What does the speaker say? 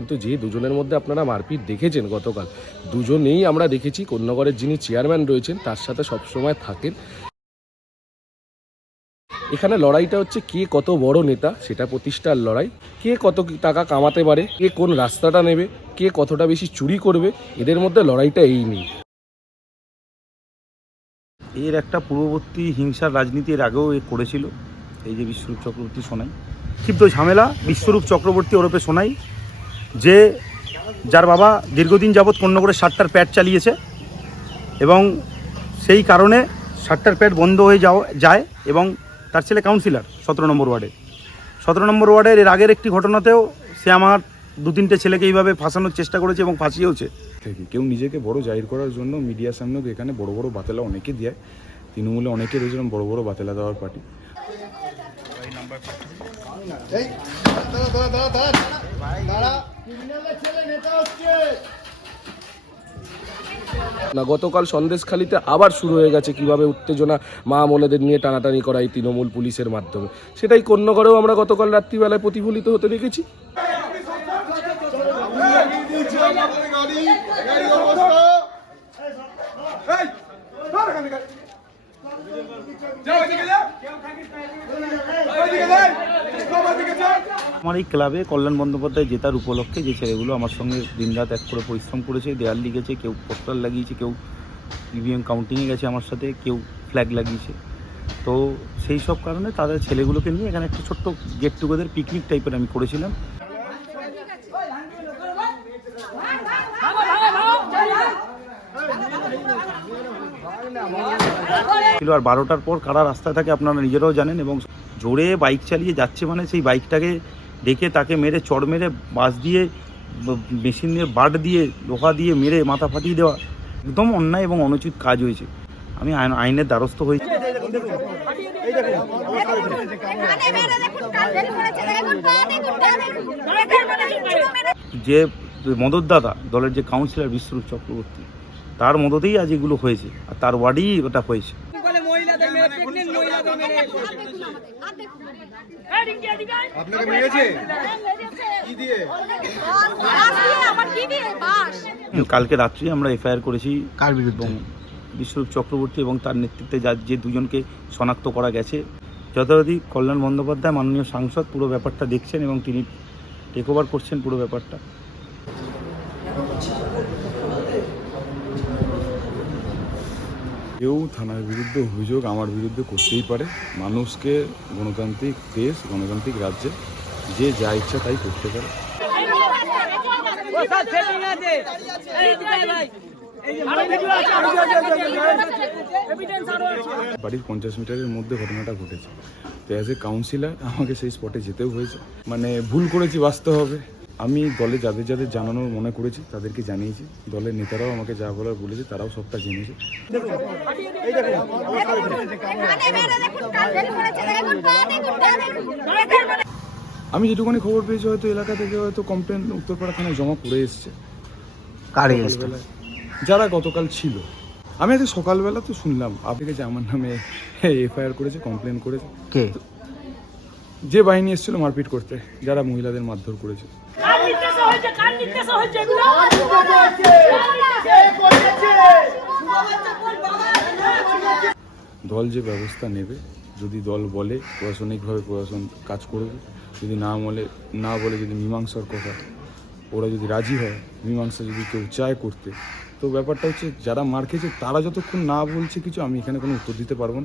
কিন্তু যে দুজনের মধ্যে আপনারা মারপিট দেখেছেন গতকাল, দুজনেই আমরা দেখেছি কন্যাগড়ের যিনি চেয়ারম্যান রয়েছেন, তার সাথে সবসময় থাকেন। এখানে লড়াইটা হচ্ছে কে কত বড় নেতা, সেটা প্রতিষ্ঠার লড়াই। কে কত টাকা কামাতে পারে, কে কোন রাস্তাটা নেবে, কে কতটা বেশি চুরি করবে, এদের মধ্যে লড়াইটা এই নেই এর একটা পূর্ববর্তী হিংসার রাজনীতি এর আগেও এ করেছিল, এই যে বিশ্বরূপ চক্রবর্তী সোনাই ক্ষিপ্ত ঝামেলা, বিশ্বরূপ চক্রবর্তী ওরফে সোনাই যে যার বাবা দীর্ঘদিন যাবৎ কন্যগড়ে সাতটার প্যাড চালিয়েছে এবং সেই কারণে সাতটার প্যাড বন্ধ হয়ে যাওয়া যায় এবং তার ছেলে কাউন্সিলর সতেরো নম্বর ওয়ার্ডে। সতেরো নম্বর ওয়ার্ডের এর আগের একটি ঘটনাতেও সে আমার দু তিনটে ছেলেকে এইভাবে ফাঁসানোর চেষ্টা করেছে এবং ফাঁসিয়েওছে। কেউ নিজেকে বড় জাহির করার জন্য মিডিয়ার সামনেও এখানে বড় বড় বাতেলা অনেকে দেয়। তৃণমূলে অনেকে রয়েছে বড় বড় বাতেলা দেওয়ার পার্টি। না গতকাল সন্দেশখালিতে আবার শুরু হয়ে গেছে কীভাবে উত্তেজনা মা মোলেদের নিয়ে টানাটানি করা এই তৃণমূল পুলিশের মাধ্যমে সেটাই কন্যগড়েও আমরা গতকাল রাত্রিবেলায় প্রতিফলিত হতে দেখেছি আমার এই ক্লাবে কল্যাণ বন্দ্যোপাধ্যায় জেতার উপলক্ষে যে ছেলেগুলো আমার সঙ্গে দিনরাত এক করে পরিশ্রম করেছে, দেয়াল লিখেছে, কেউ পোস্টার লাগিয়েছে, কেউ ইভিএম কাউন্টিংয়ে গেছে আমার সাথে, কেউ ফ্ল্যাগ লাগিয়েছে। তো সেই সব কারণে তাদের ছেলেগুলোকে নিয়ে এখানে একটা ছোট্ট গেট টুগেদার পিকনিক টাইপের আমি করেছিলাম। আর বারোটার পর কারা রাস্তায় থাকে আপনারা নিজেরাও জানেন এবং জোরে বাইক চালিয়ে যাচ্ছে মানে সেই বাইকটাকে দেখে তাকে মেরে, চড় মেরে বাস দিয়ে, মেশিন দিয়ে বাট দিয়ে, লোহা দিয়ে মেরে মাথা ফাটিয়ে দেওয়া একদম অন্যায় এবং অনুচিত কাজ হয়েছে। আমি আইনের দ্বারস্থ হয়েছি। যে মদতদাতা, দলের যে কাউন্সিলর বিশ্বরূপ চক্রবর্তী তার মদতেই আজ এগুলো হয়েছে আর তার ওয়ার্ডেই ওটা হয়েছে। বলে মহিলাদের মেরে প্রেগনেন্ট মহিলাদের মেরে আপনাকে মেরেছে? কি দিয়ে? আমার কি দিয়ে বাস কালকে রাত্রি আমরা এফআইআর করেছি কার বিরুদ্ধে? বিশ্বরূপ চক্রবর্তী এবং তার নেতৃত্বে যা যে দুজনকে শনাক্ত করা গেছে। যথারীতি কল্যাণ বন্দ্যোপাধ্যায় মাননীয় সাংসদ পুরো ব্যাপারটা দেখছেন এবং তিনি টেক ওভার করছেন পুরো ব্যাপারটা। কেউ থানার বিরুদ্ধে অভিযোগ আমার বিরুদ্ধে করতেই পারে। মানুষকে গণতান্ত্রিক দেশ, গণতান্ত্রিক রাজ্যে যে যা ইচ্ছা তাই করতে পারে। বাড়ির পঞ্চাশ মিটারের মধ্যে ঘটনাটা ঘটেছে। তো অ্যাজ এ কাউন্সিলর আমাকে সেই স্পটে যেতেও হয়েছে। মানে ভুল করেছি বাঁচতে হবে। আমি দলে যাদের যাদের জানানোর মনে করেছি তাদেরকে জানিয়েছি। দলের নেতারাও আমাকে যা বলার বলেছে তারাও সবটা জেনেছে। আমি যেটুকুনি খবর পেয়েছি হয়তো এলাকা থেকে হয়তো কমপ্লেন উত্তরপাড়া থানায় জমা পড়ে এসছে। যারা গতকাল ছিল। আমি আজকে সকালবেলা তো শুনলাম আপনাকে যে আমার নামে এফআইআর করেছে কমপ্লেন করেছে। কে? যে বাহিনী এসেছিল মারপিট করতে যারা মহিলাদের মারধর করেছে। দল যে ব্যবস্থা নেবে, যদি দল বলে প্রশাসনিকভাবে প্রশাসন কাজ করবে, যদি না বলে না বলে যদি মীমাংসার কথা, ওরা যদি রাজি হয়, মীমাংসা যদি কেউ চায় করতে, তো ব্যাপারটা হচ্ছে যারা মার খেয়েছে, তারা যতক্ষণ না বলছে কিছু, আমি এখানে কোনো উত্তর দিতে পারব না।